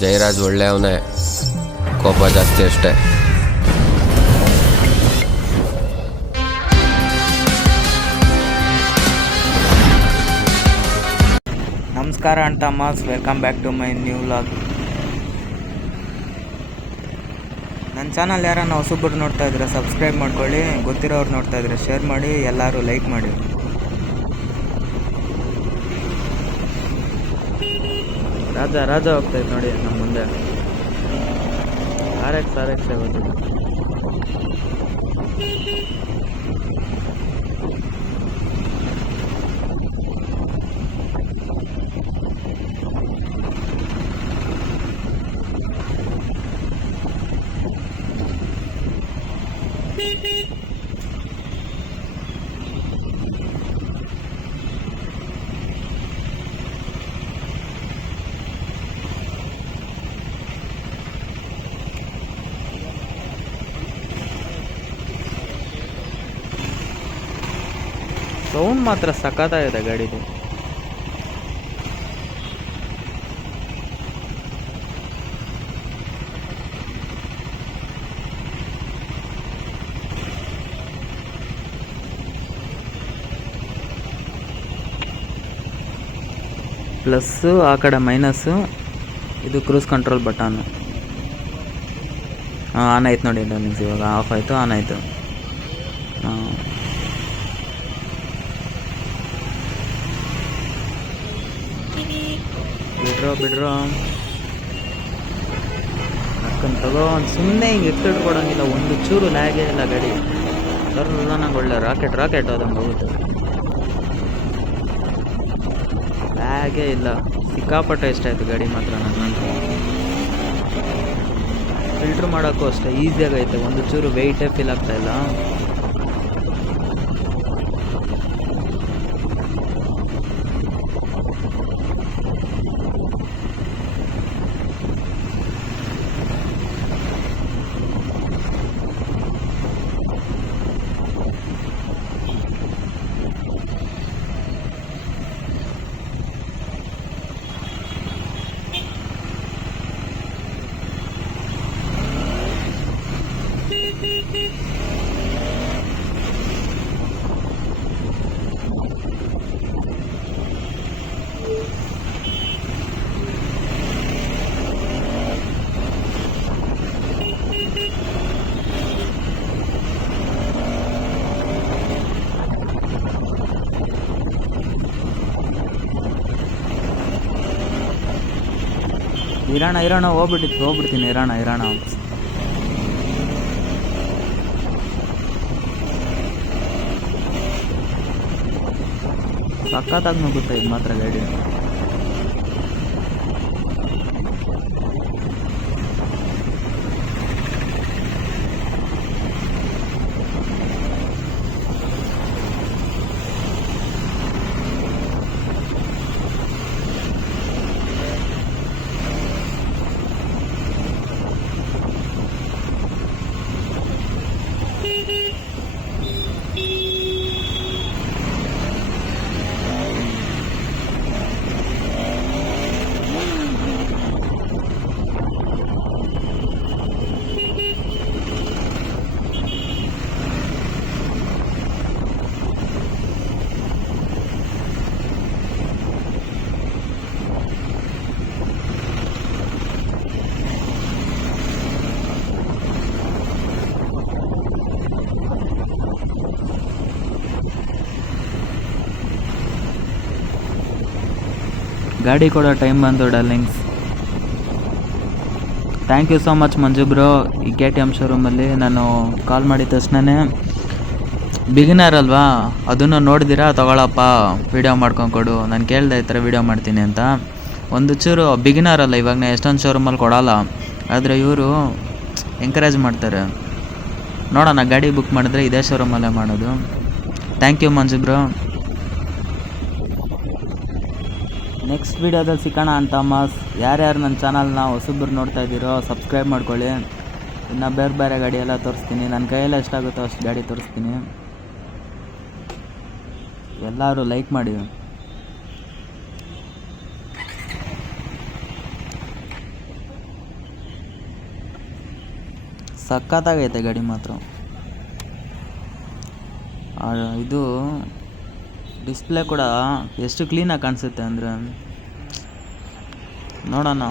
ಜಯರಾಜ್ ಒಳ್ಳೆಯವನೇ, ಕೋಪ ಜಾಸ್ತಿ ಅಷ್ಟೇ. ನಮಸ್ಕಾರ ಅಣ್ತಮ್ಮಸ್, welcome back to my new vlog. ನನ್ನ ಚಾನಲ್ ಯಾರನ್ನ ಹೊಸಬ್ರು ನೋಡ್ತಾ ಇದ್ರೆ ಸಬ್ಸ್ಕ್ರೈಬ್ ಮಾಡ್ಕೊಳ್ಳಿ, ಗೊತ್ತಿರೋರು ನೋಡ್ತಾ ಇದ್ರೆ ಶೇರ್ ಮಾಡಿ, ಎಲ್ಲರೂ ಲೈಕ್ ಮಾಡಿ. ರಾಜ ಹೋಗ್ತೈತೆ ನೋಡಿ ನಮ್ಮ ಮುಂದೆ. RX ಹೋಗ್ತದೆ. ಸೌಂಡ್ ಮಾತ್ರ ಸಖತ್ತಾಗಿದೆ ಗಾಡಿದು. ಪ್ಲಸ್ಸು, ಆ ಕಡೆ ಮೈನಸ್ಸು, ಇದು ಕ್ರೂಸ್ ಕಂಟ್ರೋಲ್ ಬಟನ್. ಆನ್ ಆಯ್ತು ನೋಡಿ, ಇವಾಗ ಆಫ್ ಆಯಿತು, ಆನ್ ಆಯಿತು. ಬಿಡ್ರೋ ಅಕ್ಕನ್ ತಗೋ. ಸುಮ್ಮನೆ ಹಿಂಗೆ ಎತ್ತಿಡ್ಕೊಡಂಗಿಲ್ಲ, ಒಂದು ಚೂರು ಲ್ಯಾಗೇ ಇಲ್ಲ ಗಾಡಿ. ನಂಗೆ ಒಳ್ಳೆ ರಾಕೆಟ್ ಆದಂಗೆ ಹೋಗುತ್ತೆ. ಲ್ಯಾಗೇ ಇಲ್ಲ, ಸಿಕ್ಕಾಪಟ್ಟೆ ಇಷ್ಟ ಆಯಿತು ಗಾಡಿ ಮಾತ್ರ. ನನಗಂತೂ ಫಿಲ್ಟ್ರ್ ಮಾಡೋಕ್ಕೂ ಅಷ್ಟೇ ಈಸಿಯಾಗೈತೆ, ಒಂದು ಚೂರು ವೆಯ್ಟೇ ಫೀಲ್ ಆಗ್ತಾಯಿಲ್ಲ. ಇರಾಣ ಹೋಗ್ಬಿಡ್ತೀನಿ. ಇರಾಣ ಸಖತ್ತಾಗಿ ನುಗ್ಗುತ್ತೆ ಇದು ಮಾತ್ರ ಗಾಡಿ. ಗಾಡಿ ಕೊಡೋ ಟೈಮ್ ಬಂತು darlings. Thank you so much Manju bro. ಈ KTM ಶೋರೂಮಲ್ಲಿ ನಾನು ಕಾಲ್ ಮಾಡಿದ ತಕ್ಷಣವೇ ಬಿಗಿನರ್ ಅಲ್ವಾ, ಅದನ್ನು ನೋಡಿದಿರಾ ತಗೊಳಪ್ಪ, ವೀಡಿಯೋ ಮಾಡ್ಕೊಂಡ್ಕೊಡು. ನಾನು ಕೇಳಿದೆ ಈ ಥರ ವೀಡಿಯೋ ಮಾಡ್ತೀನಿ ಅಂತ. ಒಂದು ಚೂರು ಬಿಗಿನರ್ ಅಲ್ಲ, ಇವಾಗ ನಾನು ಎಷ್ಟೊಂದು ಶೋರೂಮಲ್ಲಿ ಕೊಡೋಲ್ಲ, ಆದರೆ ಇವರು ಎಂಕರೇಜ್ ಮಾಡ್ತಾರೆ. ನೋಡೋಣ, ಗಾಡಿ ಬುಕ್ ಮಾಡಿದ್ರೆ ಇದೇ ಶೋರೂಮಲ್ಲೇ ಮಾಡೋದು. Thank you Manju bro. Next ವೀಡಿಯೋದಲ್ಲಿ ಸಿಗೋಣ ಅಣ್ತಮ್ಮಸ್. ಯಾರ್ಯಾರು ನನ್ನ ಚಾನಲ್ನ ಹೊಸಬ್ರು ನೋಡ್ತಾ ಇದ್ದೀರೋ ಸಬ್ಸ್ಕ್ರೈಬ್ ಮಾಡ್ಕೊಳ್ಳಿ. ಇನ್ನು ಬೇರೆ ಗಾಡಿ ಎಲ್ಲ ತೋರಿಸ್ತೀನಿ, ನನ್ನ ಕೈಯೆಲ್ಲ ಎಷ್ಟಾಗುತ್ತೋ ಅಷ್ಟು ಗಾಡಿ ತೋರಿಸ್ತೀನಿ. ಎಲ್ಲರೂ ಲೈಕ್ ಮಾಡಿ. ಸಖತ್ತಾಗೈತೆ ಗಾಡಿ ಮಾತ್ರ. ಇದು ಡಿಸ್ಪ್ಲೇ ಕೂಡ ಎಷ್ಟು ಕ್ಲೀನಾಗಿ ಕಾಣಿಸುತ್ತೆ ಅಂದರೆ ನೋಡೋಣ.